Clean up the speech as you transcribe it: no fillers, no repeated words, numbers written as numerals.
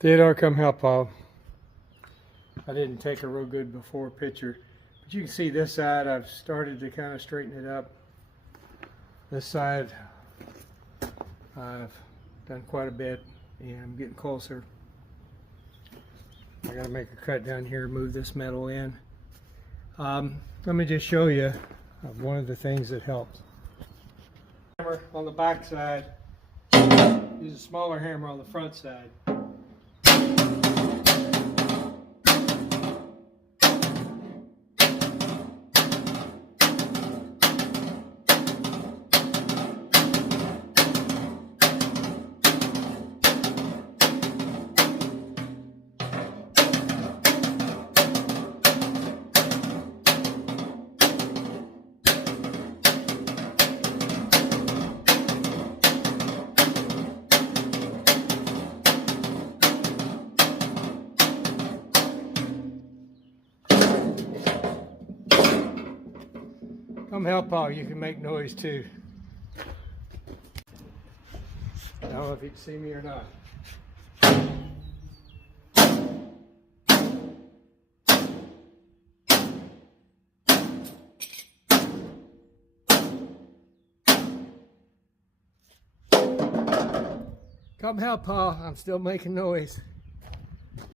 Theodore, come help, Paul. I didn't take a real good before picture, but you can see this side I've started to kind of straighten it up. This side I've done quite a bit and I'm getting closer. I got to make a cut down here, move this metal in. Let me just show you one of the things that helps. Hammer on the back side, use a smaller hammer on the front side. Come help, Paul. You can make noise too. I don't know if you can see me or not. Come help, Paul. I'm still making noise.